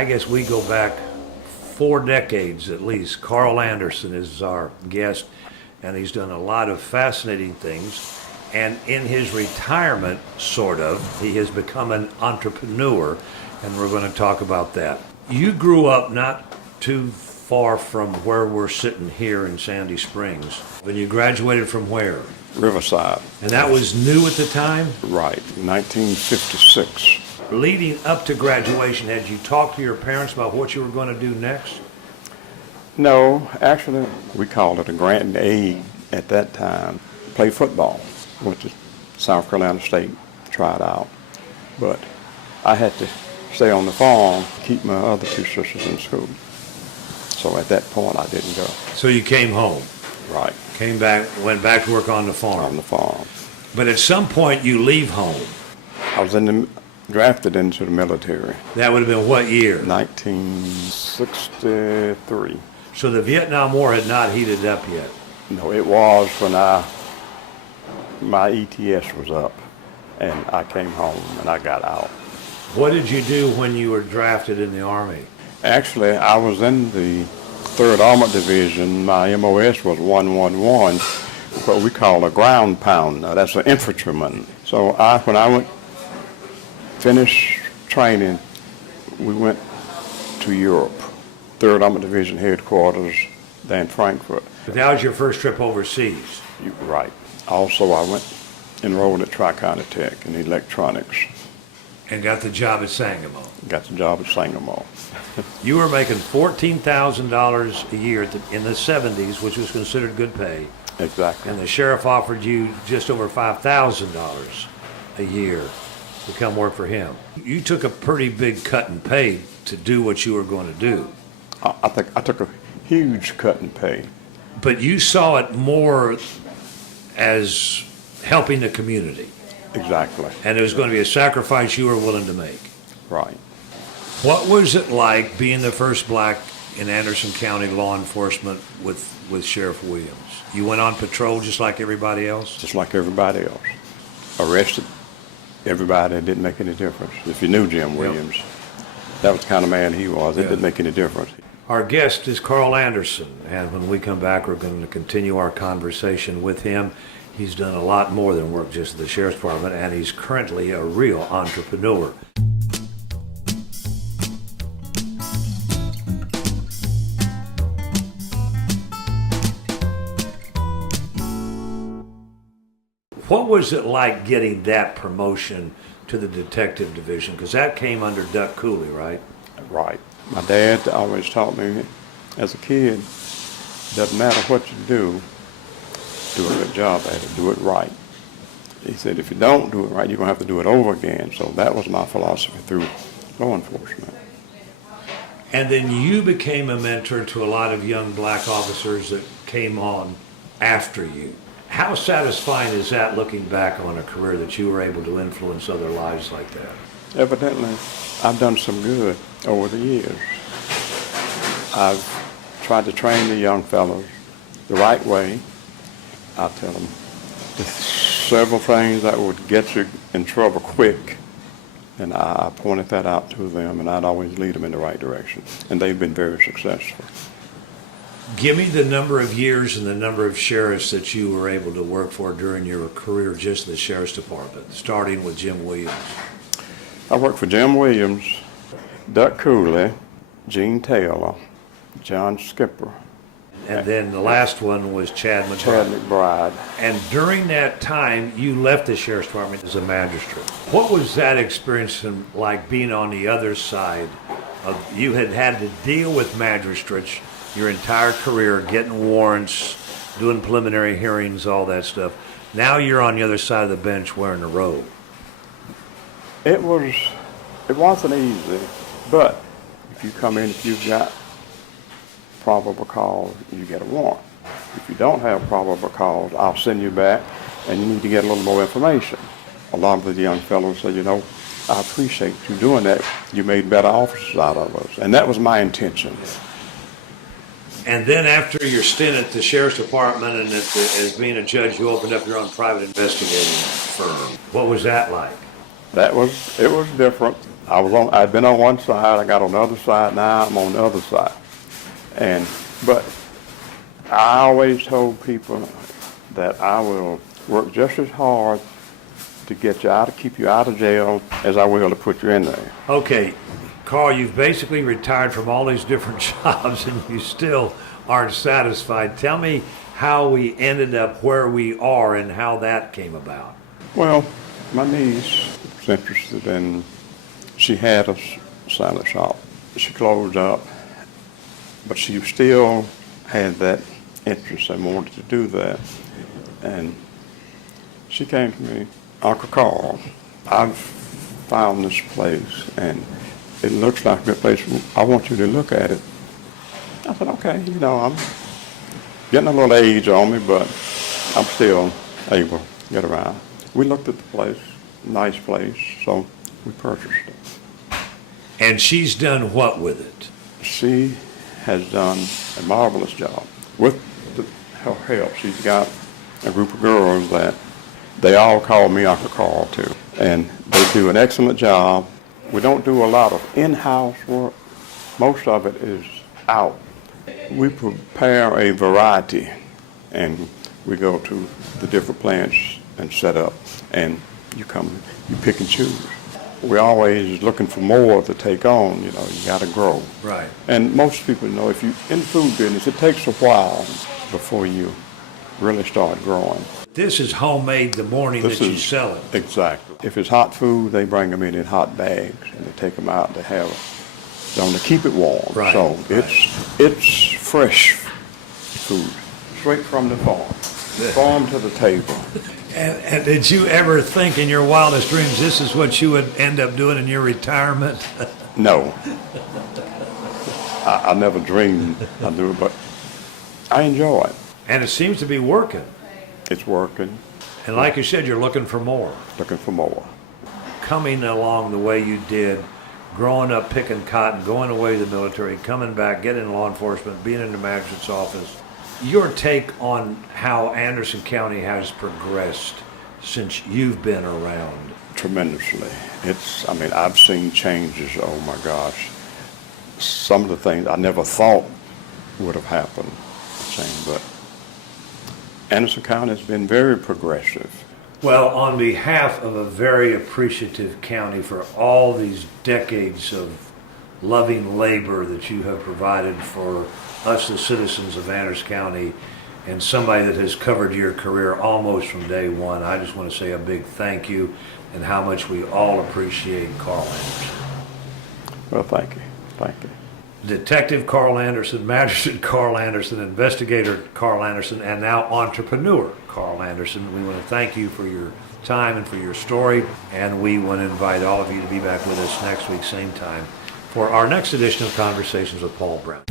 I guess we go back 4 decades at least. Carl Anderson is our guest, and he's done a lot of fascinating things. And in his retirement, sort of, he has become an entrepreneur, and we're going to talk about that. You grew up not too far from where we're sitting here in Sandy Springs. When you graduated from where? Riverside. And that was new at the time? Right, 1956. Leading up to graduation, had you talked to your parents about what you were going to do next? No, actually, we called it a grant and aid at that time. Play football. Went to South Carolina State, tried out. But I had to stay on the farm, keep my other two sisters in school. So at that point, I didn't go. So you came home? Right. Came back, went back to work on the farm? On the farm. But at some point, you leave home. I was drafted into the military. That would have been what year? 1963. So the Vietnam War had not heated up yet? No, it was when my ETS was up, and I came home and I got out. What did you do when you were drafted in the Army? Actually, I was in the 3rd Armored Division. My MOS was 111, what we call a ground pounder. That's an infantryman. So when I finished training, we went to Europe, 3rd Armored Division headquarters, there in Frankfurt. But that was your first trip overseas? Right. Also, I enrolled at Tri-County Tech in electronics. And got the job at Sangamo? Got the job at Sangamo. You were making $14,000 a year in the 70s, which was considered good pay. Exactly. And the sheriff offered you just over $5,000 a year to come work for him. You took a pretty big cut in pay to do what you were going to do. I think I took a huge cut in pay. But you saw it more as helping the community. Exactly. And it was going to be a sacrifice you were willing to make. Right. What was it like being the first black in Anderson County law enforcement with Sheriff Williams? You went on patrol just like everybody else? Just like everybody else. Arrested everybody. It didn't make any difference. If you knew Jim Williams, that was the kind of man he was. It didn't make any difference. Our guest is Carl Anderson, and when we come back, we're going to continue our conversation with him. He's done a lot more than work just at the Sheriff's Department, and he's currently a real entrepreneur. What was it like getting that promotion to the detective division? Because that came under Duck Cooley, right? Right. My dad always taught me as a kid, doesn't matter what you do a good job at it, do it right. He said, if you don't do it right, you're going to have to do it over again. So that was my philosophy through law enforcement. And then you became a mentor to a lot of young black officers that came on after you. How satisfying is that, looking back on a career that you were able to influence other lives like that? Evidently, I've done some good over the years. I've tried to train the young fellows the right way. I tell them several things that would get you in trouble quick, and I pointed that out to them, and I'd always lead them in the right direction, and they've been very successful. Give me the number of years and the number of sheriffs that you were able to work for during your career just in the Sheriff's Department, starting with Jim Williams. I worked for Jim Williams, Duck Cooley, Gene Taylor, John Skipper. And then the last one was Chad McBride. Chad McBride. And during that time, you left the Sheriff's Department as a magistrate. What was that experience like, being on the other side of, you had to deal with magistrates your entire career, getting warrants, doing preliminary hearings, all that stuff. Now you're on the other side of the bench wearing a robe. It wasn't easy, but if you come in, if you've got probable cause, you get a warrant. If you don't have probable cause, I'll send you back, and you need to get a little more information. A lot of the young fellows say, I appreciate you doing that. You made better officers out of us, and that was my intention. And then after your stint at the Sheriff's Department and as being a judge, you opened up your own private investigating firm. What was that like? It was different. I'd been on one side, I got on the other side, now I'm on the other side. But I always told people that I will work just as hard to get you out, to keep you out of jail as I will to put you in there. Okay, Carl, you've basically retired from all these different jobs and you still aren't satisfied. Tell me how we ended up where we are and how that came about. Well, my niece was interested in, she had a silent shop. She closed up, but she still had that interest and wanted to do that. And she came to me, Uncle Carl, I've found this place and it looks like a good place. I want you to look at it. I said, okay, I'm getting a little age on me, but I'm still able to get around. We looked at the place, nice place, so we purchased it. And she's done what with it? She has done a marvelous job. With her help, she's got a group of girls that they all call me Uncle Carl too. And they do an excellent job. We don't do a lot of in-house work. Most of it is out. We prepare a variety and we go to the different plants and set up and you pick and choose. We're always looking for more to take on, you gotta grow. Right. And most people know if you in the food business, it takes a while before you really start growing. This is homemade the morning that you sell it. Exactly. If it's hot food, they bring them in hot bags and they take them out to have to keep it warm. Right, So right. it's fresh food, straight from the farm to the table. And did you ever think in your wildest dreams this is what you would end up doing in your retirement? No, I never dreamed I'd do it, but I enjoy it. And it seems to be working. It's working. And like you said, you're looking for more. Looking for more. Coming along the way you did, growing up picking cotton, going away to the military, coming back, getting in law enforcement, being in the magistrate's office, your take on how Anderson County has progressed since you've been around? Tremendously. I've seen changes, oh my gosh. Some of the things I never thought would have happened, but Anderson County has been very progressive. Well, on behalf of a very appreciative county for all these decades of loving labor that you have provided for us, the citizens of Anderson County, and somebody that has covered your career almost from day one, I just want to say a big thank you and how much we all appreciate Carl Anderson. Well, thank you. Thank you. Detective Carl Anderson, Magistrate Carl Anderson, Investigator Carl Anderson, and now Entrepreneur Carl Anderson. We want to thank you for your time and for your story, and we want to invite all of you to be back with us next week, same time, for our next edition of Conversations with Paul Brown.